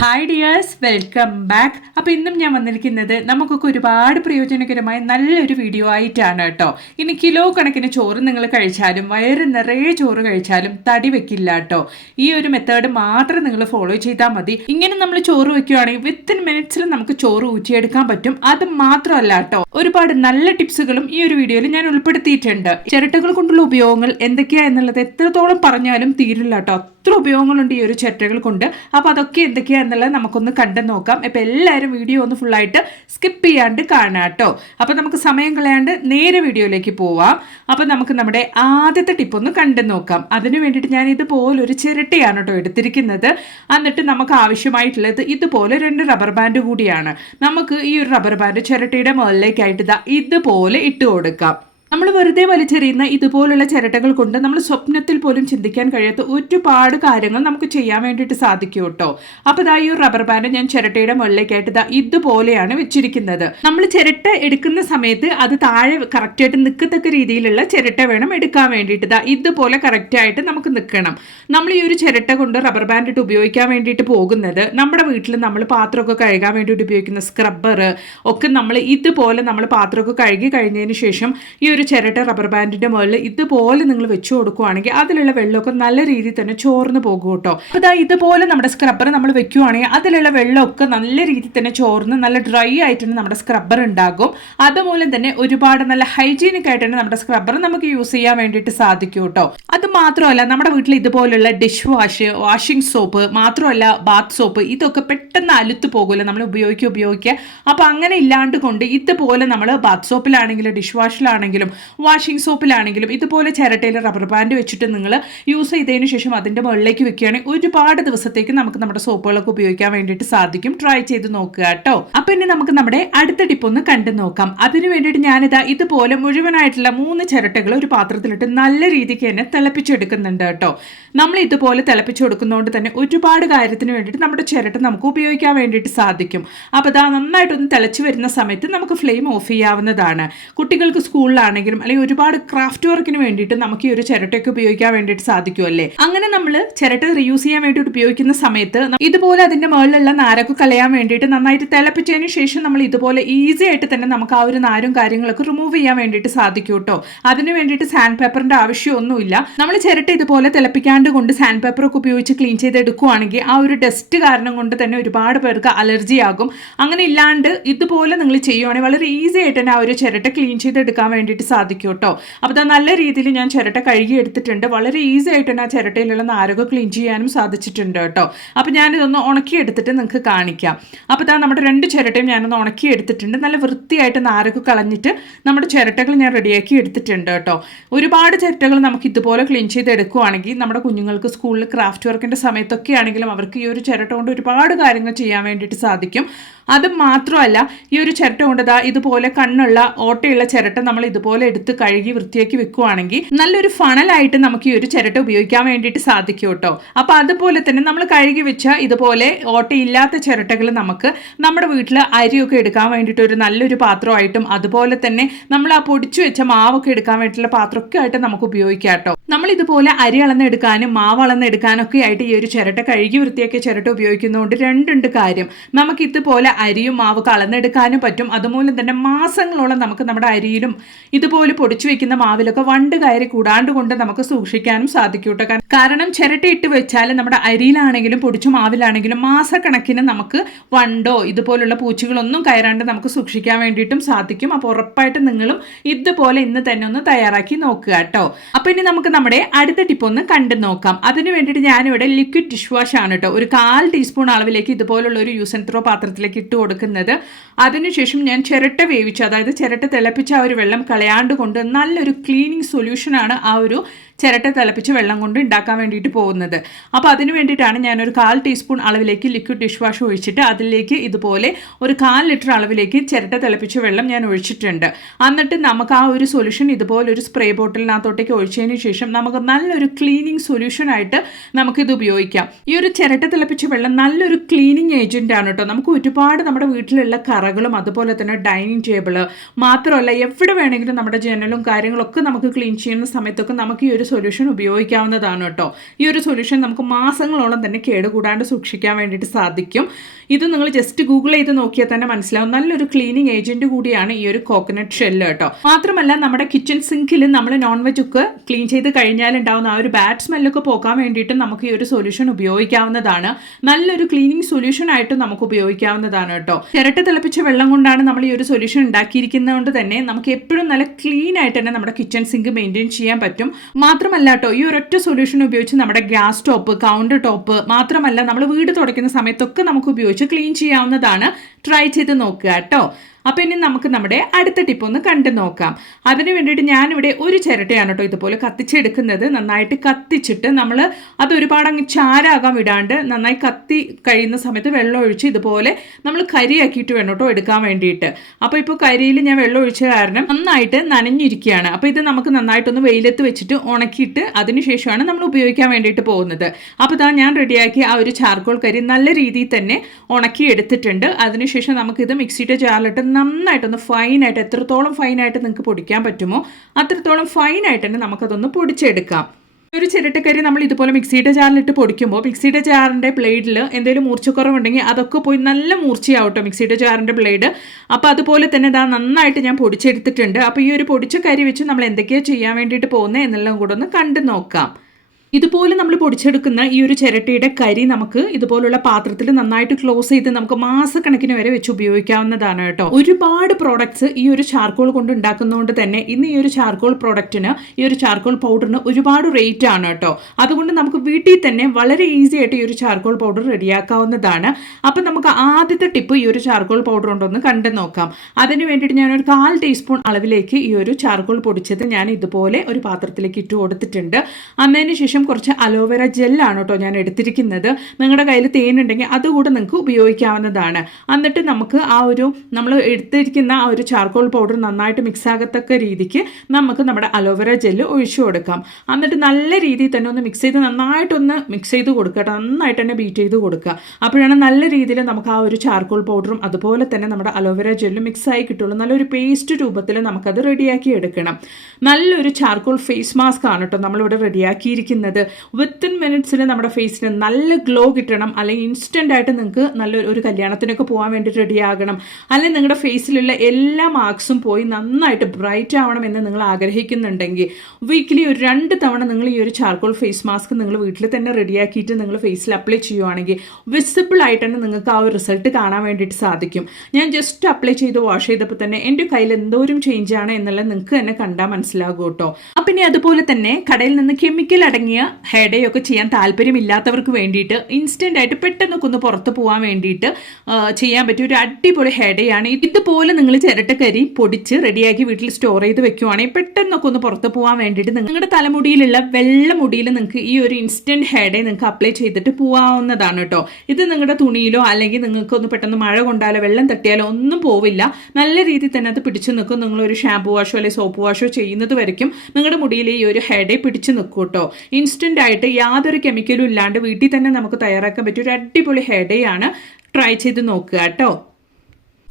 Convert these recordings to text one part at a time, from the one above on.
Hi dears, welcome back. അപ്പോൾ ഇന്നും ഞാൻ വന്നിരിക്കുന്നത് നമുക്കൊക്കെ ഒരുപാട് പ്രയോജനകരമായ നല്ലൊരു വീഡിയോ ആയിട്ടാണ് കേട്ടോ. ഇനി കിലോ കണക്കിന് ചോറ് നിങ്ങൾ കഴിച്ചാലും വയറ് നിറയെ ചോറ് കഴിച്ചാലും തടി വെക്കില്ല കേട്ടോ. ഈ ഒരു മെത്തേഡ് മാത്രം നിങ്ങൾ ഫോളോ ചെയ്താൽ മതി. ഇങ്ങനെ നമ്മൾ ചോറ് വെക്കുകയാണെങ്കിൽ വിത്തിൻ മിനിറ്റ്സിൽ നമുക്ക് ചോറ് ഊറ്റിയെടുക്കാൻ പറ്റും. അത് മാത്രമല്ല കേട്ടോ, ഒരുപാട് നല്ല ടിപ്സുകളും ഈ ഒരു വീഡിയോയിൽ ഞാൻ ഉൾപ്പെടുത്തിയിട്ടുണ്ട്. ചിരട്ടകൾ കൊണ്ടുള്ള ഉപയോഗങ്ങൾ എന്തൊക്കെയാ എന്നുള്ളത് എത്രത്തോളം പറഞ്ഞാലും തീരില്ല കേട്ടോ. അത്ര ഉപയോഗങ്ങളുണ്ട് ഈ ഒരു ചിരട്ടകൾ കൊണ്ട്. അപ്പോൾ അതൊക്കെ എന്തൊക്കെയാ എന്നുള്ളത് നമുക്കൊന്ന് കണ്ടു നോക്കാം. അപ്പോൾ എല്ലാവരും വീഡിയോ ഒന്ന് ഫുള്ളായിട്ട് സ്കിപ്പ് ചെയ്യാണ്ട് കാണാം കേട്ടോ. അപ്പോൾ നമുക്ക് സമയം കളയാണ്ട് നേരെ വീഡിയോയിലേക്ക് പോവാം. അപ്പോൾ നമുക്ക് നമ്മുടെ ആദ്യത്തെ ടിപ്പ് ഒന്ന് കണ്ടു നോക്കാം. അതിന് വേണ്ടിയിട്ട് ഞാൻ ഇതുപോലൊരു ചിരട്ടയാണ് കേട്ടോ എടുത്തിരിക്കുന്നത്. എന്നിട്ട് നമുക്ക് ആവശ്യമായിട്ടുള്ളത് ഇതുപോലെ 2 റബ്ബർ ബാൻഡ് കൂടിയാണ്. നമുക്ക് ഈ ഒരു റബ്ബർ ബാൻഡ് ചിരട്ടയുടെ മുകളിലേക്കായിട്ട് ഇതുപോലെ ഇട്ട് കൊടുക്കാം. നമ്മൾ വെറുതെ വലിച്ചെറിയുന്ന ഇതുപോലുള്ള ചിരട്ടകൾ കൊണ്ട് നമ്മൾ സ്വപ്നത്തിൽ പോലും ചിന്തിക്കാൻ കഴിയാത്ത ഒരുപാട് കാര്യങ്ങൾ നമുക്ക് ചെയ്യാൻ വേണ്ടിയിട്ട് സാധിക്കും കേട്ടോ. അപ്പോൾ ഈ ഒരു റബ്ബർ ബാൻഡ് ഞാൻ ചിരട്ടയുടെ മുകളിലേക്കായിട്ട് ഇതുപോലെയാണ് വെച്ചിരിക്കുന്നത്. നമ്മൾ ചിരട്ട എടുക്കുന്ന സമയത്ത് അത് താഴെ കറക്റ്റായിട്ട് നിൽക്കത്തക്ക രീതിയിലുള്ള ചിരട്ട വേണം എടുക്കാൻ വേണ്ടിയിട്ട്. ഇതുപോലെ കറക്റ്റായിട്ട് നമുക്ക് നിൽക്കണം. നമ്മൾ ഈ ഒരു ചിരട്ട കൊണ്ട് റബ്ബർ ബാൻഡ് ഇട്ട് ഉപയോഗിക്കാൻ വേണ്ടിയിട്ട് പോകുന്നത് നമ്മുടെ വീട്ടിൽ നമ്മൾ പാത്രമൊക്കെ കഴുകാൻ വേണ്ടിയിട്ട് ഉപയോഗിക്കുന്ന സ്ക്രബ്ബർ ഒക്കെ നമ്മൾ ഇതുപോലെ നമ്മൾ പാത്രമൊക്കെ കഴുകി കഴിഞ്ഞതിന് ശേഷം ഈ ഒരു ചിരട്ട റബ്ബർ ബാൻഡിന്റെ മുകളിൽ ഇതുപോലെ നിങ്ങൾ വെച്ചു കൊടുക്കുകയാണെങ്കിൽ അതിലുള്ള വെള്ളമൊക്കെ നല്ല രീതിയിൽ തന്നെ ചോർന്ന് പോകും കേട്ടോ. അപ്പോൾ ഇതുപോലെ നമ്മുടെ സ്ക്രബ്ബർ നമ്മൾ വെക്കുകയാണെങ്കിൽ അതിലുള്ള വെള്ളമൊക്കെ നല്ല രീതിയിൽ തന്നെ ചോർന്ന് നല്ല ഡ്രൈ ആയിട്ടാണ് നമ്മുടെ സ്ക്രബ്ബർ ഉണ്ടാകും. അതുമൂലം തന്നെ ഒരുപാട് നല്ല ഹൈജീനിക് ആയിട്ടാണ് നമ്മുടെ സ്ക്രബ്ബർ നമുക്ക് യൂസ് ചെയ്യാൻ വേണ്ടിയിട്ട് സാധിക്കും കേട്ടോ. അത് മാത്രമല്ല, നമ്മുടെ വീട്ടിൽ ഇതുപോലുള്ള ഡിഷ് വാഷ്, വാഷിംഗ് സോപ്പ്, മാത്രമല്ല ബാത്ത് സോപ്പ്, ഇതൊക്കെ പെട്ടെന്ന് അലുത്ത് പോകുമല്ലോ നമ്മൾ ഉപയോഗിക്കുക. അപ്പോൾ അങ്ങനെ ഇല്ലാണ്ട് കൊണ്ട് ഇതുപോലെ നമ്മൾ ബാത്ത് സോപ്പിലാണെങ്കിലും ഡിഷ് വാഷിലാണെങ്കിലും വാഷിംഗ് സോപ്പിലാണെങ്കിലും ഇതുപോലെ ചിരട്ടയിൽ റബ്ബർ ബാൻഡ് വെച്ചിട്ട് നിങ്ങൾ യൂസ് ചെയ്തതിന് ശേഷം അതിൻ്റെ മുകളിലേക്ക് വെക്കുകയാണെങ്കിൽ ഒരുപാട് ദിവസത്തേക്ക് നമുക്ക് നമ്മുടെ സോപ്പുകളൊക്കെ ഉപയോഗിക്കാൻ വേണ്ടിയിട്ട് സാധിക്കും. ട്രൈ ചെയ്ത് നോക്കുക കേട്ടോ. അപ്പം ഇനി നമുക്ക് നമ്മുടെ അടുത്ത ടിപ്പ് ഒന്ന് കണ്ടു നോക്കാം. അതിന് വേണ്ടിയിട്ട് ഞാനിതാ ഇതുപോലെ മുഴുവനായിട്ടുള്ള 3 ചിരട്ടകൾ ഒരു പാത്രത്തിലിട്ട് നല്ല രീതിക്ക് തന്നെ തിളപ്പിച്ചെടുക്കുന്നുണ്ട് കേട്ടോ. നമ്മൾ ഇതുപോലെ തിളപ്പിച്ചു കൊടുക്കുന്നതുകൊണ്ട് തന്നെ ഒരുപാട് കാര്യത്തിന് വേണ്ടിയിട്ട് നമ്മുടെ ചിരട്ട നമുക്ക് ഉപയോഗിക്കാൻ വേണ്ടിയിട്ട് സാധിക്കും. അപ്പോൾ നന്നായിട്ടൊന്ന് തിളച്ച് വരുന്ന സമയത്ത് നമുക്ക് ഫ്ലെയിം ഓഫ് ചെയ്യാവുന്നതാണ്. കുട്ടികൾക്ക് സ്കൂളിലാണെങ്കിലും അല്ലെങ്കിൽ ഒരുപാട് ക്രാഫ്റ്റ് വർക്കിന് വേണ്ടിയിട്ട് നമുക്ക് ഈ ഒരു ചിരട്ടയൊക്കെ ഉപയോഗിക്കാൻ വേണ്ടിയിട്ട് സാധിക്കുമല്ലേ. അങ്ങനെ നമ്മൾ ചിരട്ട റീയൂസ് ചെയ്യാൻ വേണ്ടിയിട്ട് ഉപയോഗിക്കുന്ന സമയത്ത് ഇതുപോലെ അതിന്റെ മുകളിലുള്ള നാരൊക്കെ കളയാൻ വേണ്ടിയിട്ട് നന്നായിട്ട് തിളപ്പിച്ചതിന് ശേഷം നമ്മൾ ഇതുപോലെ ഈസി ആയിട്ട് തന്നെ നമുക്ക് ആ ഒരു നാരും കാര്യങ്ങളൊക്കെ റിമൂവ് ചെയ്യാൻ വേണ്ടിയിട്ട് സാധിക്കും കേട്ടോ. അതിന് വേണ്ടിയിട്ട് സാൻഡ് പേപ്പറിന്റെ ആവശ്യമൊന്നുമില്ല. നമ്മൾ ചിരട്ട ഇതുപോലെ തിളപ്പിക്കാണ്ട് കൊണ്ട് സാൻഡ് പേപ്പർ ഒക്കെ ഉപയോഗിച്ച് ക്ലീൻ ചെയ്തെടുക്കുകയാണെങ്കിൽ ആ ഒരു ഡസ്റ്റ് കാരണം കൊണ്ട് തന്നെ ഒരുപാട് പേർക്ക് അലർജി ആകും. അങ്ങനെ ഇല്ലാണ്ട് ഇതുപോലെ നിങ്ങൾ ചെയ്യുവാണെങ്കിൽ വളരെ ഈസി ആയിട്ട് തന്നെ ആ ഒരു ചിരട്ട ക്ലീൻ ചെയ്തെടുക്കാൻ വേണ്ടിയിട്ട് സാധിക്കും കേട്ടോ. അപ്പോൾ നല്ല രീതിയിൽ ഞാൻ ചിരട്ട കഴുകി എടുത്തിട്ടുണ്ട്. വളരെ ഈസി ആയിട്ട് തന്നെ ആ ചിരട്ടയിലുള്ള നാരൊക്കെ ക്ലീൻ ചെയ്യാനും സാധിച്ചിട്ടുണ്ട് കേട്ടോ. അപ്പോൾ ഞാനിതൊന്ന് ഉണക്കി എടുത്തിട്ട് നിങ്ങൾക്ക് കാണിക്കാം. അപ്പോൾ നമ്മുടെ 2 ചിരട്ടയും ഞാനൊന്ന് ഉണക്കി എടുത്തിട്ടുണ്ട്. നല്ല വൃത്തിയായിട്ട് നാരൊക്കെ കളഞ്ഞിട്ട് നമ്മുടെ ചിരട്ടകൾ ഞാൻ റെഡിയാക്കി എടുത്തിട്ടുണ്ട് കേട്ടോ. ഒരുപാട് ചിരട്ടകൾ നമുക്ക് ഇതുപോലെ ക്ലീൻ ചെയ്തെടുക്കുകയാണെങ്കിൽ നമ്മുടെ കുഞ്ഞുങ്ങൾക്ക് സ്കൂളിൽ ക്രാഫ്റ്റ് വർക്കിൻ്റെ സമയത്തൊക്കെ ആണെങ്കിലും അവർക്ക് ഈ ഒരു ചിരട്ട കൊണ്ട് ഒരുപാട് കാര്യങ്ങൾ ചെയ്യാൻ വേണ്ടിയിട്ട് സാധിക്കും. അത് മാത്രമല്ല, ഈ ഒരു ചിരട്ട കൊണ്ട് ഇതുപോലെ കണ്ണുള്ള ഓട്ടയുള്ള ചിരട്ട നമ്മൾ ഇതുപോലെ എടുത്ത് കഴുകി വൃത്തിയാക്കി വെക്കുകയാണെങ്കിൽ നല്ലൊരു ഫണലായിട്ട് നമുക്ക് ഈ ഒരു ചിരട്ട ഉപയോഗിക്കാൻ വേണ്ടിയിട്ട് സാധിക്കും കേട്ടോ. അപ്പോൾ അതുപോലെ തന്നെ നമ്മൾ കഴുകി വെച്ച ഇതുപോലെ ഓട്ടയില്ലാത്ത ചിരട്ടകൾ നമുക്ക് നമ്മുടെ വീട്ടിൽ അരിയൊക്കെ എടുക്കാൻ വേണ്ടിയിട്ട് ഒരു നല്ലൊരു പാത്രമായിട്ടും അതുപോലെ തന്നെ നമ്മൾ ആ പൊടിച്ചു വെച്ച മാവൊക്കെ എടുക്കാൻ വേണ്ടിയിട്ടുള്ള പാത്രമൊക്കെ ആയിട്ട് നമുക്ക് ഉപയോഗിക്കാം കേട്ടോ. നമ്മൾ ഇതുപോലെ അരി അളന്നെടുക്കാനും മാവ് അളന്നെടുക്കാനും ഒക്കെ ആയിട്ട് ഈ ഒരു ചിരട്ട കഴുകി വൃത്തിയാക്കിയ ചിരട്ട ഉപയോഗിക്കുന്നതുകൊണ്ട് 2 കാര്യം. നമുക്ക് ഇതുപോലെ അരിയും മാവ് കളന്നെടുക്കാനും പറ്റും. അതുമൂലം തന്നെ മാസങ്ങളോളം നമുക്ക് നമ്മുടെ അരിയിലും ഇതുപോലെ പൊടിച്ചു വെക്കുന്ന മാവിലൊക്കെ വണ്ട് കയറി കൂടാണ്ട് കൊണ്ട് നമുക്ക് സൂക്ഷിക്കാനും സാധിക്കും കേട്ടോ. കാരണം ചിരട്ട ഇട്ട് വെച്ചാൽ നമ്മുടെ അരിയിലാണെങ്കിലും പൊടിച്ചു മാവിലാണെങ്കിലും മാസക്കണക്കിന് നമുക്ക് വണ്ടോ ഇതുപോലുള്ള പൂച്ചകളൊന്നും കയറാണ്ട് നമുക്ക് സൂക്ഷിക്കാൻ വേണ്ടിയിട്ടും സാധിക്കും. അപ്പോൾ ഉറപ്പായിട്ട് നിങ്ങളും ഇതുപോലെ ഇന്ന് തന്നെ ഒന്ന് തയ്യാറാക്കി നോക്കുക കേട്ടോ. അപ്പോൾ ഇനി നമുക്ക് നമ്മുടെ അടുത്ത ടിപ്പ് ഒന്ന് കണ്ടു നോക്കാം. അതിന് വേണ്ടിയിട്ട് ഞാനിവിടെ ലിക്വിഡ് ഡിഷ് വാഷ് ആണ് കേട്ടോ ഒരു 1/4 ടീസ്പൂൺ അളവിലേക്ക് ഇതുപോലുള്ള ഒരു യൂസ് ആൻഡ് ത്രോ പാത്രത്തിലേക്ക് ഇട്ട് കൊടുക്കുന്നത്. അതിനുശേഷം ഞാൻ ചിരട്ട വേവിച്ചു, അതായത് ചിരട്ട തിളപ്പിച്ച ആ ഒരു വെള്ളം കളയാണ്ട് കൊണ്ട് നല്ലൊരു ക്ലീനിങ് സൊല്യൂഷനാണ് ആ ഒരു ചിരട്ട തിളപ്പിച്ച് വെള്ളം കൊണ്ട് ഉണ്ടാക്കാൻ വേണ്ടിയിട്ട് പോകുന്നത്. അപ്പോൾ അതിന് വേണ്ടിയിട്ടാണ് ഞാനൊരു 1/4 ടീസ്പൂൺ അളവിലേക്ക് ലിക്വിഡ് ഡിഷ് വാഷ് ഒഴിച്ചിട്ട് അതിലേക്ക് ഇതുപോലെ ഒരു 1/4 ലിറ്റർ അളവിലേക്ക് ചിരട്ട തിളപ്പിച്ച വെള്ളം ഞാൻ ഒഴിച്ചിട്ടുണ്ട്. എന്നിട്ട് നമുക്ക് ആ ഒരു സൊല്യൂഷൻ ഇതുപോലെ ഒരു സ്പ്രേ ബോട്ടിലിനകത്തോട്ടേക്ക് ഒഴിച്ചതിന് ശേഷം നമുക്ക് നല്ലൊരു ക്ലീനിങ് സൊല്യൂഷനായിട്ട് നമുക്കിത് ഉപയോഗിക്കാം. ഈ ഒരു ചിരട്ട തിളപ്പിച്ച വെള്ളം നല്ലൊരു ക്ലീനിങ് ഏജന്റ് ആണ് കേട്ടോ. നമുക്ക് ഒരുപാട് ഒരുപാട് നമ്മുടെ വീട്ടിലുള്ള കറകളും അതുപോലെ തന്നെ ഡൈനിങ് ടേബിള് മാത്രമല്ല എവിടെ വേണമെങ്കിലും നമ്മുടെ ജനലും കാര്യങ്ങളൊക്കെ നമുക്ക് ക്ലീൻ ചെയ്യുന്ന സമയത്തൊക്കെ നമുക്ക് ഈ ഒരു സൊല്യൂഷൻ ഉപയോഗിക്കാവുന്നതാണ് കേട്ടോ. ഈ ഒരു സൊല്യൂഷൻ നമുക്ക് മാസങ്ങളോളം തന്നെ കേടുകൂടാണ്ട് സൂക്ഷിക്കാൻ വേണ്ടിയിട്ട് സാധിക്കും. ഇത് നിങ്ങൾ ജസ്റ്റ് ഗൂഗിൾ ചെയ്ത് നോക്കിയാൽ തന്നെ മനസ്സിലാവും. നല്ലൊരു ക്ലീനിങ് ഏജന്റ് കൂടിയാണ് ഈ ഒരു കോക്കനട്ട് ഷെല്ല് കേട്ടോ. മാത്രമല്ല നമ്മുടെ കിച്ചൺ സിങ്കിൽ നമ്മൾ നോൺ വെജ് ഒക്കെ ക്ലീൻ ചെയ്ത് കഴിഞ്ഞാൽ ഉണ്ടാവുന്ന ആ ഒരു ബാഡ് സ്മെല്ലൊക്കെ പോകാൻ വേണ്ടിയിട്ട് നമുക്ക് ഈ ഒരു സൊല്യൂഷൻ ഉപയോഗിക്കാവുന്നതാണ്. നല്ലൊരു ക്ലീനിങ് സൊല്യൂഷൻ ആയിട്ട് നമുക്ക് ഉപയോഗിക്കാവുന്നതാണ് കേട്ടോ. ചിരട്ട തിളപ്പിച്ച വെള്ളം കൊണ്ടാണ് നമ്മൾ ഈ ഒരു സൊല്യൂഷൻ ഉണ്ടാക്കിയിരിക്കുന്നത് കൊണ്ട് തന്നെ നമുക്ക് എപ്പോഴും നല്ല ക്ലീൻ ആയിട്ട് തന്നെ നമ്മുടെ കിച്ചൺ സിങ്ക് മെയിൻറ്റെയിൻ ചെയ്യാൻ പറ്റും. മാത്രമല്ല കേട്ടോ, ഈ ഒരൊറ്റ സൊല്യൂഷൻ ഉപയോഗിച്ച് നമ്മുടെ ഗ്യാസ് ടോപ്പ്, കൗണ്ടർ ടോപ്പ് മാത്രമല്ല നമ്മൾ വീട് തുടയ്ക്കുന്ന സമയത്തൊക്കെ നമുക്ക് ഉപയോഗിച്ച് ക്ലീൻ ചെയ്യാവുന്നതാണ്. ട്രൈ ചെയ്ത് നോക്കുക കേട്ടോ. അപ്പോൾ ഇനി നമുക്ക് നമ്മുടെ അടുത്ത ടിപ്പ് ഒന്ന് കണ്ടു നോക്കാം. അതിന് വേണ്ടിയിട്ട് ഞാനിവിടെ ഒരു ചിരട്ടയാണ് കേട്ടോ ഇതുപോലെ കത്തിച്ചെടുക്കുന്നത്. നന്നായിട്ട് കത്തിച്ചിട്ട് നമ്മൾ അത് ഒരുപാട് അങ്ങ് ചാരാകാൻ വിടാണ്ട് നന്നായി കത്തി കഴിയുന്ന സമയത്ത് വെള്ളം ഒഴിച്ച് ഇതുപോലെ നമ്മൾ കരിയാക്കിയിട്ട് വേണം കേട്ടോ എടുക്കാൻ വേണ്ടിയിട്ട്. അപ്പോൾ ഇപ്പോൾ കരിയിൽ ഞാൻ വെള്ളം ഒഴിച്ച കാരണം നന്നായിട്ട് നനഞ്ഞിരിക്കുകയാണ്. അപ്പോൾ ഇത് നമുക്ക് നന്നായിട്ടൊന്ന് വെയിലത്ത് വെച്ചിട്ട് ഉണക്കിയിട്ട് അതിനുശേഷമാണ് നമ്മൾ ഉപയോഗിക്കാൻ വേണ്ടിയിട്ട് പോകുന്നത്. അപ്പോൾ ഇതാ ഞാൻ റെഡിയാക്കി ആ ഒരു ചാർക്കോൾ കരി നല്ല രീതിയിൽ തന്നെ ഉണക്കി എടുത്തിട്ടുണ്ട്. അതിനുശേഷം നമുക്കിത് മിക്സിയുടെ ജാറിലിട്ട് നന്നായിട്ടൊന്ന് ഫൈനായിട്ട്, എത്രത്തോളം ഫൈനായിട്ട് നിങ്ങൾക്ക് പൊടിക്കാൻ പറ്റുമോ അത്രത്തോളം ഫൈനായിട്ട് തന്നെ നമുക്കതൊന്ന് പൊടിച്ചെടുക്കാം. ഒരു ചിരട്ടക്കരി നമ്മൾ ഇതുപോലെ മിക്സിയുടെ ജാറിലിട്ട് പൊടിക്കുമ്പോൾ മിക്സിയുടെ ജാറിൻ്റെ ബ്ലേഡിൽ എന്തെങ്കിലും മൂർച്ചക്കുറവുണ്ടെങ്കിൽ അതൊക്കെ പോയി നല്ല മൂർച്ചയാവട്ടോ മിക്സിയുടെ ജാറിൻ്റെ ബ്ലേഡ്. അപ്പോൾ അതുപോലെ തന്നെ ഇതാ നന്നായിട്ട് ഞാൻ പൊടിച്ചെടുത്തിട്ടുണ്ട്. അപ്പോൾ ഈ ഒരു പൊടിച്ച കരി വെച്ച് നമ്മൾ എന്തൊക്കെയാണ് ചെയ്യാൻ വേണ്ടിയിട്ട് പോകുന്നത് എന്നെല്ലാം കൂടെ ഒന്ന് കണ്ടു നോക്കാം. ഇതുപോലെ നമ്മൾ പൊടിച്ചെടുക്കുന്ന ഈ ഒരു ചിരട്ടയുടെ കരി നമുക്ക് ഇതുപോലുള്ള പാത്രത്തിൽ നന്നായിട്ട് ക്ലോസ് ചെയ്ത് നമുക്ക് മാസക്കണക്കിന് വരെ വെച്ച് ഉപയോഗിക്കാവുന്നതാണ് കേട്ടോ. ഒരുപാട് പ്രോഡക്ട്സ് ഈ ഒരു ചാർക്കോൾ കൊണ്ട് ഉണ്ടാക്കുന്നതുകൊണ്ട് തന്നെ ഇന്ന് ഈ ഒരു ചാർക്കോൾ പ്രോഡക്റ്റിന്, ഈ ഒരു ചാർക്കോൾ പൗഡറിന് ഒരുപാട് റേറ്റ് ആണ് കേട്ടോ. അതുകൊണ്ട് നമുക്ക് വീട്ടിൽ തന്നെ വളരെ ഈസി ആയിട്ട് ഈ ഒരു ചാർക്കോൾ പൗഡർ റെഡിയാക്കാവുന്നതാണ്. അപ്പം നമുക്ക് ആദ്യത്തെ ടിപ്പ് ഈ ഒരു ചാർക്കോൾ പൗഡർ കൊണ്ടൊന്ന് കണ്ടു നോക്കാം. അതിന് വേണ്ടിയിട്ട് ഞാനൊരു 1/4 ടീസ്പൂൺ അളവിലേക്ക് ഈ ഒരു ചാർക്കോൾ പൊടിച്ചത് ഞാൻ ഇതുപോലെ ഒരു പാത്രത്തിലേക്ക് ഇട്ട് കൊടുത്തിട്ടുണ്ട്. അതിന് ശേഷം കുറച്ച് അലോവേര ജെല്ലാണ് കേട്ടോ ഞാൻ എടുത്തിരിക്കുന്നത്. നിങ്ങളുടെ കയ്യിൽ തേനുണ്ടെങ്കിൽ അതുകൂടെ നിങ്ങൾക്ക് ഉപയോഗിക്കാവുന്നതാണ്. എന്നിട്ട് നമുക്ക് ആ ഒരു നമ്മൾ എടുത്തിരിക്കുന്ന ആ ഒരു ചാർക്കോൾ പൗഡർ നന്നായിട്ട് മിക്സ് ആകത്തക്ക രീതിക്ക് നമുക്ക് നമ്മുടെ അലോവേര ജെല്ല് ഒഴിച്ചു കൊടുക്കാം. എന്നിട്ട് നല്ല രീതിയിൽ തന്നെ ഒന്ന് മിക്സ് ചെയ്ത് നന്നായിട്ടൊന്ന് മിക്സ് ചെയ്ത് കൊടുക്കുക കേട്ടോ. നന്നായിട്ട് തന്നെ ബീറ്റ് ചെയ്ത് കൊടുക്കുക. അപ്പോഴാണ് നല്ല രീതിയിൽ നമുക്ക് ആ ഒരു ചാർക്കോൾ പൗഡറും അതുപോലെ തന്നെ നമ്മുടെ അലോവേര ജെല്ലും മിക്സ് ആയി കിട്ടുള്ളൂ. നല്ലൊരു പേസ്റ്റ് രൂപത്തിൽ നമുക്കത് റെഡിയാക്കി എടുക്കണം. നല്ലൊരു ചാർക്കോൾ ഫേസ് മാസ്ക് ആണ് കേട്ടോ നമ്മളിവിടെ റെഡിയാക്കിയിരിക്കുന്നത്. വിത്തിൻ മിനിറ്റ്സിൽ നമ്മുടെ ഫേസിന് നല്ല ഗ്ലോ കിട്ടണം, അല്ലെങ്കിൽ ഇൻസ്റ്റന്റ് ആയിട്ട് നിങ്ങൾക്ക് നല്ലൊരു കല്യാണത്തിനൊക്കെ പോകാൻ വേണ്ടി റെഡി ആകണം, അല്ലെങ്കിൽ നിങ്ങളുടെ ഫേസിലുള്ള എല്ലാ മാർക്സും പോയി നന്നായിട്ട് ബ്രൈറ്റ് ആവണം എന്ന് നിങ്ങൾ ആഗ്രഹിക്കുന്നുണ്ടെങ്കിൽ വീക്കിലി ഒരു 2 തവണ നിങ്ങൾ ഈ ഒരു ചാർക്കോൾ ഫേസ് മാസ്ക് നിങ്ങൾ വീട്ടിൽ തന്നെ റെഡിയാക്കിയിട്ട് നിങ്ങൾ ഫേസിൽ അപ്ലൈ ചെയ്യുവാണെങ്കിൽ വിസിബിൾ ആയിട്ട് തന്നെ നിങ്ങൾക്ക് ആ ഒരു റിസൾട്ട് കാണാൻ വേണ്ടിയിട്ട് സാധിക്കും. ഞാൻ ജസ്റ്റ് അപ്ലൈ ചെയ്ത് വാഷ് ചെയ്തപ്പോൾ തന്നെ എൻ്റെ കയ്യിൽ എന്തോരം ചേഞ്ച് ആണ് എന്നുള്ളത് നിങ്ങൾക്ക് തന്നെ കണ്ടാൽ മനസ്സിലാകും കേട്ടോ. അപ്പം ഇനി അതുപോലെ തന്നെ കടയിൽ നിന്ന് കെമിക്കൽ അടങ്ങിയ ഹെയർ ഡേ ഒക്കെ ചെയ്യാൻ താല്പര്യമില്ലാത്തവർക്ക് വേണ്ടിയിട്ട് ഇൻസ്റ്റന്റ് ആയിട്ട് പെട്ടെന്നൊക്കെ ഒന്ന് പുറത്ത് പോകാൻ വേണ്ടിയിട്ട് ചെയ്യാൻ പറ്റിയ ഒരു അടിപൊളി ഹെയർ ഡേ ആണ്. ഇതുപോലെ നിങ്ങൾ ചിരട്ടക്കരി പൊടിച്ച് റെഡിയാക്കി വീട്ടിൽ സ്റ്റോർ ചെയ്ത് വെക്കുവാണെങ്കിൽ പെട്ടെന്നൊക്കെ ഒന്ന് പുറത്ത് പോകാൻ വേണ്ടിയിട്ട് നിങ്ങളുടെ തലമുടിയിലുള്ള വെള്ള മുടിയിൽ നിങ്ങൾക്ക് ഈ ഒരു ഇൻസ്റ്റന്റ് ഹെയർ ഡേ നിങ്ങൾക്ക് അപ്ലൈ ചെയ്തിട്ട് പോകാവുന്നതാണ് കേട്ടോ. ഇത് നിങ്ങളുടെ തുണിയിലോ അല്ലെങ്കിൽ നിങ്ങൾക്ക് ഒന്ന് പെട്ടെന്ന് മഴ കൊണ്ടാലോ വെള്ളം തട്ടിയാലോ ഒന്നും പോവില്ല. നല്ല രീതിയിൽ തന്നെ അത് പിടിച്ചു നിൽക്കും. നിങ്ങളൊരു ഷാമ്പു വാഷോ അല്ലെങ്കിൽ സോപ്പ് വാഷോ ചെയ്യുന്നത് വരയ്ക്കും നിങ്ങളുടെ മുടിയിൽ ഈ ഒരു ഹെയർ ഡേ പിടിച്ചു നിൽക്കും കേട്ടോ. ഇൻസ്റ്റന്റ് ആയിട്ട് യാതൊരു കെമിക്കലും ഇല്ലാണ്ട് വീട്ടിൽ തന്നെ നമുക്ക് തയ്യാറാക്കാൻ പറ്റിയ ഒരു അടിപൊളി ഹെയർ ഡേ ആണ്. ട്രൈ ചെയ്ത് നോക്കുക കേട്ടോ.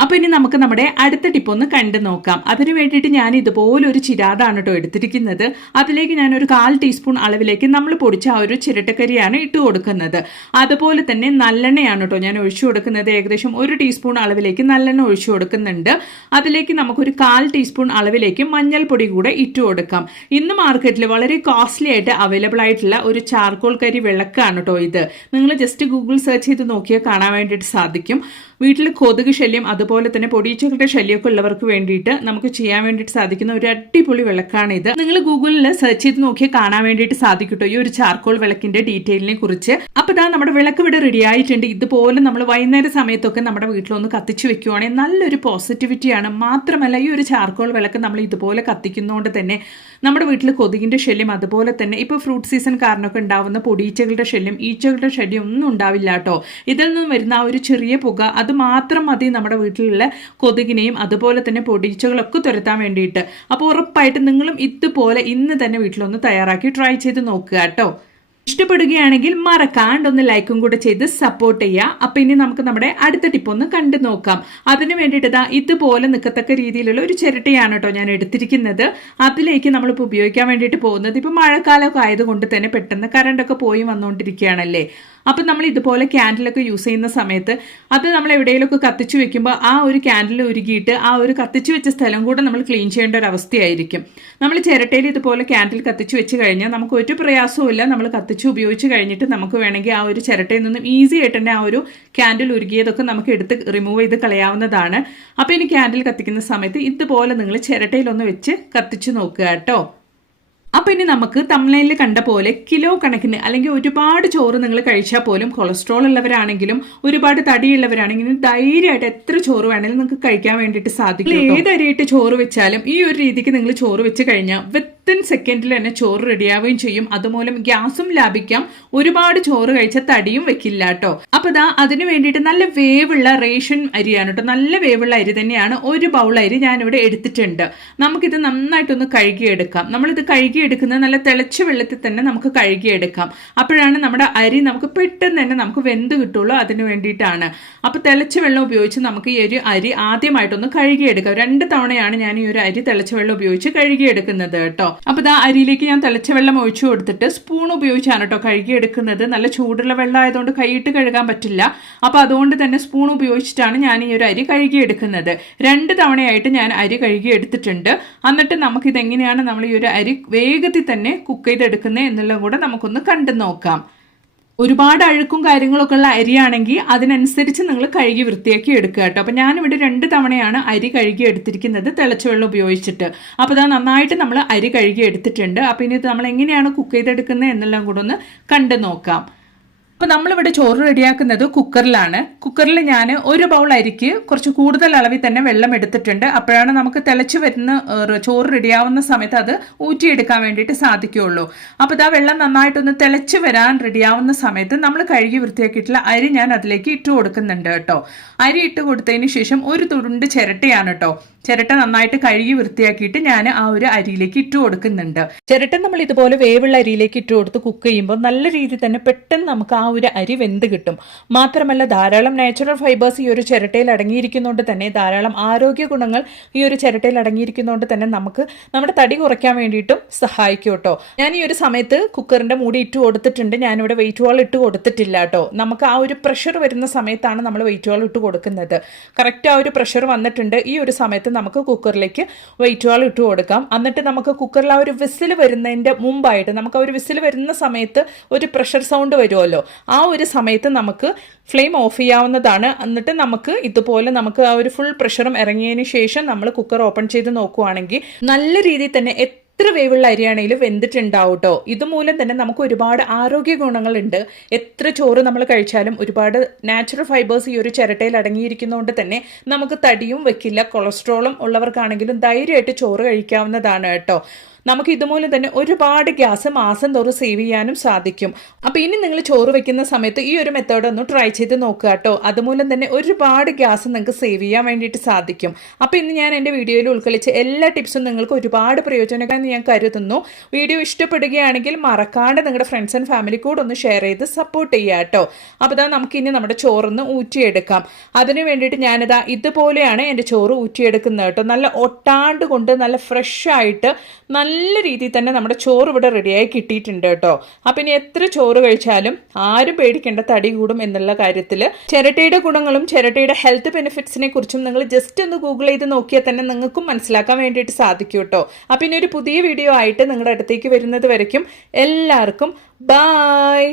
അപ്പോൾ ഇനി നമുക്ക് നമ്മുടെ അടുത്ത ടിപ്പ് ഒന്ന് കണ്ടു നോക്കാം. അതിന് വേണ്ടിയിട്ട് ഞാൻ ഇതുപോലെ ഒരു ചിരാതാണ് കേട്ടോ എടുത്തിരിക്കുന്നത്. അതിലേക്ക് ഞാനൊരു 1/4 ടീസ്പൂൺ അളവിലേക്ക് നമ്മൾ പൊടിച്ച ആ ഒരു ചിരട്ടക്കരിയാണ് ഇട്ട് കൊടുക്കുന്നത്. അതുപോലെ തന്നെ നല്ലെണ്ണയാണ് കേട്ടോ ഞാൻ ഒഴിച്ചു കൊടുക്കുന്നത്. ഏകദേശം 1 ടീസ്പൂൺ അളവിലേക്ക് നല്ലെണ്ണ ഒഴിച്ചു കൊടുക്കുന്നുണ്ട്. അതിലേക്ക് നമുക്കൊരു 1/4 ടീസ്പൂൺ അളവിലേക്ക് മഞ്ഞൾപ്പൊടി കൂടെ ഇട്ട് കൊടുക്കാം. ഇന്ന് മാർക്കറ്റിൽ വളരെ കോസ്റ്റ്ലി ആയിട്ട് അവൈലബിൾ ആയിട്ടുള്ള ഒരു ചാർക്കോൾ കരി വിളക്കാണ് കേട്ടോ ഇത്. നിങ്ങൾ ജസ്റ്റ് ഗൂഗിൾ സെർച്ച് ചെയ്ത് നോക്കിയാൽ കാണാൻ വേണ്ടിയിട്ട് സാധിക്കും. വീട്ടിൽ കൊതുക് ശല്യം അതുപോലെ തന്നെ പൊടിയച്ചകളുടെ ശല്യമൊക്കെ ഉള്ളവർക്ക് വേണ്ടിയിട്ട് നമുക്ക് ചെയ്യാൻ വേണ്ടിയിട്ട് സാധിക്കുന്ന ഒരു അടിപൊളി വിളക്കാണ് ഇത്. നിങ്ങൾ ഗൂഗിളിൽ സെർച്ച് ചെയ്ത് നോക്കിയാൽ കാണാൻ വേണ്ടിയിട്ട് സാധിക്കട്ടോ ഈ ഒരു ചാർക്കോൾ വിളക്കിന്റെ ഡീറ്റെയിലിനെ കുറിച്ച്. അപ്പോൾ ഇതാ നമ്മുടെ വിളക്ക് ഇവിടെ റെഡി ആയിട്ടുണ്ട്. ഇതുപോലെ നമ്മൾ വൈകുന്നേര സമയത്തൊക്കെ നമ്മുടെ വീട്ടിലൊന്ന് കത്തിച്ചു വെക്കുവാണെങ്കിൽ നല്ലൊരു പോസിറ്റിവിറ്റിയാണ്. മാത്രമല്ല ഈ ഒരു ചാർക്കോൾ വിളക്ക് നമ്മൾ ഇതുപോലെ കത്തിക്കുന്നതുകൊണ്ട് തന്നെ നമ്മുടെ വീട്ടിൽ കൊതുകിന്റെ ശല്യം അതുപോലെ തന്നെ ഇപ്പോൾ ഫ്രൂട്ട് സീസൺ കാരണമൊക്കെ ഉണ്ടാവുന്ന പൊടിയച്ചകളുടെ ശല്യം, ഈച്ചകളുടെ ശല്യം ഒന്നും ഉണ്ടാവില്ല കേട്ടോ. ഇതിൽ നിന്നും വരുന്ന ആ ഒരു ചെറിയ പുക അത് മാത്രം മതി നമ്മുടെ വീട്ടിലുള്ള കൊതുകിനെയും അതുപോലെ തന്നെ പൊടിച്ചകളൊക്കെ തുരത്താൻ വേണ്ടിയിട്ട്. അപ്പോൾ ഉറപ്പായിട്ട് നിങ്ങളും ഇതുപോലെ ഇന്ന് തന്നെ വീട്ടിലൊന്ന് തയ്യാറാക്കി ട്രൈ ചെയ്ത് നോക്കുക കേട്ടോ. ഇഷ്ടപ്പെടുകയാണെങ്കിൽ മറക്കാണ്ട് ഒന്ന് ലൈക്കും കൂടെ ചെയ്ത് സപ്പോർട്ട് ചെയ്യുക. അപ്പൊ ഇനി നമുക്ക് നമ്മുടെ അടുത്ത ടിപ്പ് ഒന്ന് കണ്ടു നോക്കാം. അതിന് വേണ്ടിയിട്ട് ഇതുപോലെ നിൽക്കത്തക്ക രീതിയിലുള്ള ഒരു ചിരട്ടയാണ് കേട്ടോ ഞാൻ എടുത്തിരിക്കുന്നത്. അതിലേക്ക് നമ്മളിപ്പോൾ ഉപയോഗിക്കാൻ വേണ്ടിയിട്ട് പോകുന്നത്, ഇപ്പൊ മഴക്കാലമൊക്കെ ആയതുകൊണ്ട് തന്നെ പെട്ടെന്ന് കറണ്ടൊക്കെ പോയി വന്നുകൊണ്ടിരിക്കുകയാണല്ലേ. അപ്പം നമ്മൾ ഇതുപോലെ ക്യാൻഡിലൊക്കെ യൂസ് ചെയ്യുന്ന സമയത്ത് അത് നമ്മൾ എവിടെയെങ്കിലുമൊക്കെ കത്തിച്ചു വെക്കുമ്പോൾ ആ ഒരു ക്യാൻഡിൽ ഉരുകിയിട്ട് ആ ഒരു കത്തിച്ചു വെച്ച സ്ഥലം കൂടെ നമ്മൾ ക്ലീൻ ചെയ്യേണ്ട ഒരു അവസ്ഥയായിരിക്കും. നമ്മൾ ചിരട്ടയിൽ ഇതുപോലെ ക്യാൻഡിൽ കത്തിച്ചു വെച്ച് കഴിഞ്ഞാൽ നമുക്ക് ഒരു പ്രയാസവും ഇല്ല. നമ്മൾ കത്തിച്ച് ഉപയോഗിച്ച് കഴിഞ്ഞിട്ട് നമുക്ക് വേണമെങ്കിൽ ആ ഒരു ചിരട്ടയിൽ നിന്നും ഈസി ആയിട്ട് തന്നെ ആ ഒരു ക്യാൻഡിൽ ഉരുകിയതൊക്കെ നമുക്ക് എടുത്ത് റിമൂവ് ചെയ്ത് കളയാവുന്നതാണ്. അപ്പോൾ ഇനി ക്യാൻഡിൽ കത്തിക്കുന്ന സമയത്ത് ഇതുപോലെ നിങ്ങൾ ചിരട്ടയിലൊന്ന് വെച്ച് കത്തിച്ചു നോക്കുക കേട്ടോ. അപ്പൊ ഇനി നമുക്ക് തംബ്നെയിലിൽ കണ്ട പോലെ കിലോ കണക്കിന് അല്ലെങ്കിൽ ഒരുപാട് ചോറ് നിങ്ങൾ കഴിച്ചാൽ പോലും കൊളസ്ട്രോൾ ഉള്ളവരാണെങ്കിലും ഒരുപാട് തടിയുള്ളവരാണെങ്കിലും ധൈര്യമായിട്ട് എത്ര ചോറ് വേണമെങ്കിലും നിങ്ങൾക്ക് കഴിക്കാൻ വേണ്ടിയിട്ട് സാധിക്കും. ഏത് അരിയിട്ട് ചോറ് വെച്ചാലും ഈ ഒരു രീതിക്ക് നിങ്ങൾ ചോറ് വെച്ച് കഴിഞ്ഞാൽ വിത്തിൻ സെക്കൻഡിൽ തന്നെ ചോറ് റെഡിയാവുകയും ചെയ്യും. അതുമൂലം ഗ്യാസും ലാഭിക്കാം, ഒരുപാട് ചോറ് കഴിച്ചാൽ തടിയും വെക്കില്ല കേട്ടോ. അപ്പൊ അതിന് വേണ്ടിയിട്ട് നല്ല വേവുള്ള റേഷൻ അരിയാണ് കേട്ടോ. നല്ല വേവുള്ള അരി തന്നെയാണ്. ഒരു ബൗൾ അരി ഞാനിവിടെ എടുത്തിട്ടുണ്ട്. നമുക്കിത് നന്നായിട്ടൊന്ന് കഴുകിയെടുക്കാം. നമ്മളിത് എടുക്കുന്നത് നല്ല തിളച്ച വെള്ളത്തിൽ തന്നെ നമുക്ക് കഴുകിയെടുക്കാം. അപ്പോഴാണ് നമ്മുടെ അരി നമുക്ക് പെട്ടെന്ന് തന്നെ നമുക്ക് വെന്ത് കിട്ടുള്ളൂ. അതിന് വേണ്ടിയിട്ടാണ്. അപ്പൊ തിളച്ച വെള്ളം ഉപയോഗിച്ച് നമുക്ക് ഈ ഒരു അരി ആദ്യമായിട്ടൊന്ന് കഴുകിയെടുക്കാം. 2 തവണയാണ് ഞാൻ ഈ ഒരു അരി തിളച്ച വെള്ളം ഉപയോഗിച്ച് കഴുകിയെടുക്കുന്നത് കേട്ടോ. അപ്പൊ അരിയിലേക്ക് ഞാൻ തിളച്ച വെള്ളം ഒഴിച്ചു കൊടുത്തിട്ട് സ്പൂൺ ഉപയോഗിച്ചാണ് കേട്ടോ കഴുകിയെടുക്കുന്നത്. നല്ല ചൂടുള്ള വെള്ളം ആയതുകൊണ്ട് കൈയിട്ട് കഴുകാൻ പറ്റില്ല. അപ്പൊ അതുകൊണ്ട് തന്നെ സ്പൂൺ ഉപയോഗിച്ചിട്ടാണ് ഞാൻ ഈ ഒരു അരി കഴുകിയെടുക്കുന്നത്. 2 തവണയായിട്ട് ഞാൻ അരി കഴുകിയെടുത്തിട്ടുണ്ട്. എന്നിട്ട് നമുക്കിതെങ്ങനെയാണ് നമ്മൾ ഈ ഒരു അരി വേഗത്തിൽ തന്നെ കുക്ക് ചെയ്തെടുക്കുന്നത് എന്നുള്ളത് കൂടെ നമുക്കൊന്ന് കണ്ടു നോക്കാം. ഒരുപാട് അഴുക്കും കാര്യങ്ങളൊക്കെ ഉള്ള അരിയാണെങ്കിൽ അതിനനുസരിച്ച് നിങ്ങൾ കഴുകി വൃത്തിയാക്കി എടുക്കുക കേട്ടോ. അപ്പം ഞാനിവിടെ 2 തവണയാണ് അരി കഴുകി എടുത്തിരിക്കുന്നത് തിളച്ച വെള്ളം ഉപയോഗിച്ചിട്ട്. അപ്പോൾ നന്നായിട്ട് നമ്മൾ അരി കഴുകി എടുത്തിട്ടുണ്ട്. അപ്പം ഇനി നമ്മൾ എങ്ങനെയാണ് കുക്ക് ചെയ്തെടുക്കുന്നത് എന്നെല്ലാം കൂടെ ഒന്ന് കണ്ടു നോക്കാം. അപ്പോൾ നമ്മളിവിടെ ചോറ് റെഡിയാക്കുന്നത് കുക്കറിലാണ്. കുക്കറിൽ ഞാൻ ഒരു ബൗൾ അരിക്ക് കുറച്ച് കൂടുതൽ അളവിൽ തന്നെ വെള്ളം എടുത്തിട്ടുണ്ട്. അപ്പോഴാണ് നമുക്ക് തിളച്ച് വരുന്ന ചോറ് റെഡിയാവുന്ന സമയത്ത് അത് ഊറ്റിയെടുക്കാൻ വേണ്ടിയിട്ട് സാധിക്കുകയുള്ളൂ. അപ്പോൾ വെള്ളം നന്നായിട്ടൊന്ന് തിളച്ച് വരാൻ റെഡിയാവുന്ന സമയത്ത് നമ്മൾ കഴുകി വൃത്തിയാക്കിയിട്ടുള്ള അരി ഞാൻ അതിലേക്ക് ഇട്ട് കൊടുക്കുന്നുണ്ട് കേട്ടോ. അരി ഇട്ട് കൊടുത്തതിന് ശേഷം ഒരു തുരുണ്ട് ചിരട്ടയാണ് കേട്ടോ. ചിരട്ട നന്നായിട്ട് കഴുകി വൃത്തിയാക്കിയിട്ട് ഞാൻ ആ ഒരു അരിയിലേക്ക് ഇട്ട് കൊടുക്കുന്നുണ്ട്. ചിരട്ട നമ്മൾ ഇതുപോലെ വേവുള്ള അരിയിലേക്ക് ഇട്ട് കൊടുത്ത് കുക്ക് ചെയ്യുമ്പോൾ നല്ല രീതിയിൽ തന്നെ പെട്ടെന്ന് നമുക്ക് ആ ഒരു അരി വെന്ത് കിട്ടും. മാത്രമല്ല ധാരാളം നാച്ചുറൽ ഫൈബേഴ്സ് ഈ ഒരു ചിരട്ടയിൽ അടങ്ങിയിരിക്കുന്നതുകൊണ്ട് തന്നെ ധാരാളം ആരോഗ്യ ഗുണങ്ങൾ ഈ ഒരു ചിരട്ടയിൽ അടങ്ങിയിരിക്കുന്നതുകൊണ്ട് തന്നെ നമുക്ക് നമ്മുടെ തടി കുറയ്ക്കാൻ വേണ്ടിയിട്ടും സഹായിക്കും കേട്ടോ. ഞാൻ ഈ ഒരു സമയത്ത് കുക്കറിന്റെ മൂടി ഇട്ട് കൊടുത്തിട്ടുണ്ട്. ഞാനിവിടെ വെയിറ്റ് വാൾ ഇട്ട് കൊടുത്തിട്ടില്ല കേട്ടോ. നമുക്ക് ആ ഒരു പ്രഷർ വരുന്ന സമയത്താണ് നമ്മൾ വെയിറ്റ് വാൾ ഇട്ട് കൊടുക്കുന്നത്. കറക്റ്റ് ആ ഒരു പ്രഷർ വന്നിട്ടുണ്ട്. ഈ ഒരു സമയത്ത് നമുക്ക് കുക്കറിലേക്ക് വെയിറ്റ് വാൾ ഇട്ട് കൊടുക്കാം. എന്നിട്ട് നമുക്ക് കുക്കറിൽ ആ ഒരു വിസിൽ വരുന്നതിന്റെ മുമ്പായിട്ട് നമുക്ക് ആ ഒരു വിസിൽ വരുന്ന സമയത്ത് ഒരു പ്രഷർ സൗണ്ട് വരുമല്ലോ. ആ ഒരു സമയത്ത് നമുക്ക് ഫ്ലെയിം ഓഫ് ചെയ്യാവുന്നതാണ്. എന്നിട്ട് നമുക്ക് ഇതുപോലെ നമുക്ക് ആ ഒരു ഫുൾ പ്രഷറും ഇറങ്ങിയതിന് ശേഷം നമ്മൾ കുക്കർ ഓപ്പൺ ചെയ്ത് നോക്കുവാണെങ്കിൽ നല്ല രീതിയിൽ തന്നെ എത്ര വേവുള്ള അരിയാണെങ്കിലും വെന്തിട്ടുണ്ടാവും കേട്ടോ. ഇതുമൂലം തന്നെ നമുക്ക് ഒരുപാട് ആരോഗ്യ ഗുണങ്ങളുണ്ട്. എത്ര ചോറ് നമ്മൾ കഴിച്ചാലും ഒരുപാട് നാച്ചുറൽ ഫൈബേഴ്സ് ഈ ഒരു ചിരട്ടയിൽ അടങ്ങിയിരിക്കുന്നതുകൊണ്ട് തന്നെ നമുക്ക് തടിയും വെക്കില്ല. കൊളസ്ട്രോളും ഉള്ളവർക്കാണെങ്കിലും ധൈര്യമായിട്ട് ചോറ് കഴിക്കാവുന്നതാണ് കേട്ടോ. നമുക്ക് ഇതുമൂലം തന്നെ ഒരുപാട് ഗ്യാസ് മാസം തോറും സേവ് ചെയ്യാനും സാധിക്കും. അപ്പോൾ ഇനി നിങ്ങൾ ചോറ് വെക്കുന്ന സമയത്ത് ഈ ഒരു മെത്തേഡ് ഒന്ന് ട്രൈ ചെയ്ത് നോക്കുക കേട്ടോ. അതുമൂലം തന്നെ ഒരുപാട് ഗ്യാസ് നിങ്ങൾക്ക് സേവ് ചെയ്യാൻ വേണ്ടിയിട്ട് സാധിക്കും. അപ്പോൾ ഇന്ന് ഞാൻ എൻ്റെ വീഡിയോയിൽ ഉൾക്കൊള്ളിച്ച എല്ലാ ടിപ്സും നിങ്ങൾക്ക് ഒരുപാട് പ്രയോജനകരമെന്ന് ഞാൻ കരുതുന്നു. വീഡിയോ ഇഷ്ടപ്പെടുകയാണെങ്കിൽ മറക്കാണ്ട് നിങ്ങളുടെ ഫ്രണ്ട്സ് ആൻഡ് ഫാമിലി കൂടെ ഒന്ന് ഷെയർ ചെയ്ത് സപ്പോർട്ട് ചെയ്യുക കേട്ടോ. അപ്പോൾ നമുക്കിനി നമ്മുടെ ചോറൊന്ന് ഊറ്റിയെടുക്കാം. അതിന് വേണ്ടിയിട്ട് ഞാനിതാ ഇതുപോലെയാണ് എൻ്റെ ചോറ് ഊറ്റിയെടുക്കുന്നത് കേട്ടോ. നല്ല ഒട്ടാണ്ട് കൊണ്ട് നല്ല ഫ്രഷ് ആയിട്ട് നല്ല രീതിയിൽ തന്നെ നമ്മുടെ ചോറ് ഇവിടെ റെഡിയായി കിട്ടിയിട്ടുണ്ട് കേട്ടോ. അപ്പം ഇനി എത്ര ചോറ് കഴിച്ചാലും ആരും പേടിക്കേണ്ട തടി കൂടും എന്നുള്ള കാര്യത്തിൽ ചിരട്ടയുടെ ഗുണങ്ങളും ചിരട്ടയുടെ ഹെൽത്ത് ബെനിഫിറ്റ്സിനെ കുറിച്ചും നിങ്ങൾ ജസ്റ്റ് ഒന്ന് ഗൂഗിൾ ചെയ്ത് നോക്കിയാൽ തന്നെ നിങ്ങൾക്കും മനസ്സിലാക്കാൻ വേണ്ടിയിട്ട് സാധിക്കും കേട്ടോ. അപ്പം ഇനി ഒരു പുതിയ വീഡിയോ ആയിട്ട് നിങ്ങളുടെ അടുത്തേക്ക് വരുന്നത് വരയ്ക്കും എല്ലാവർക്കും ബൈ.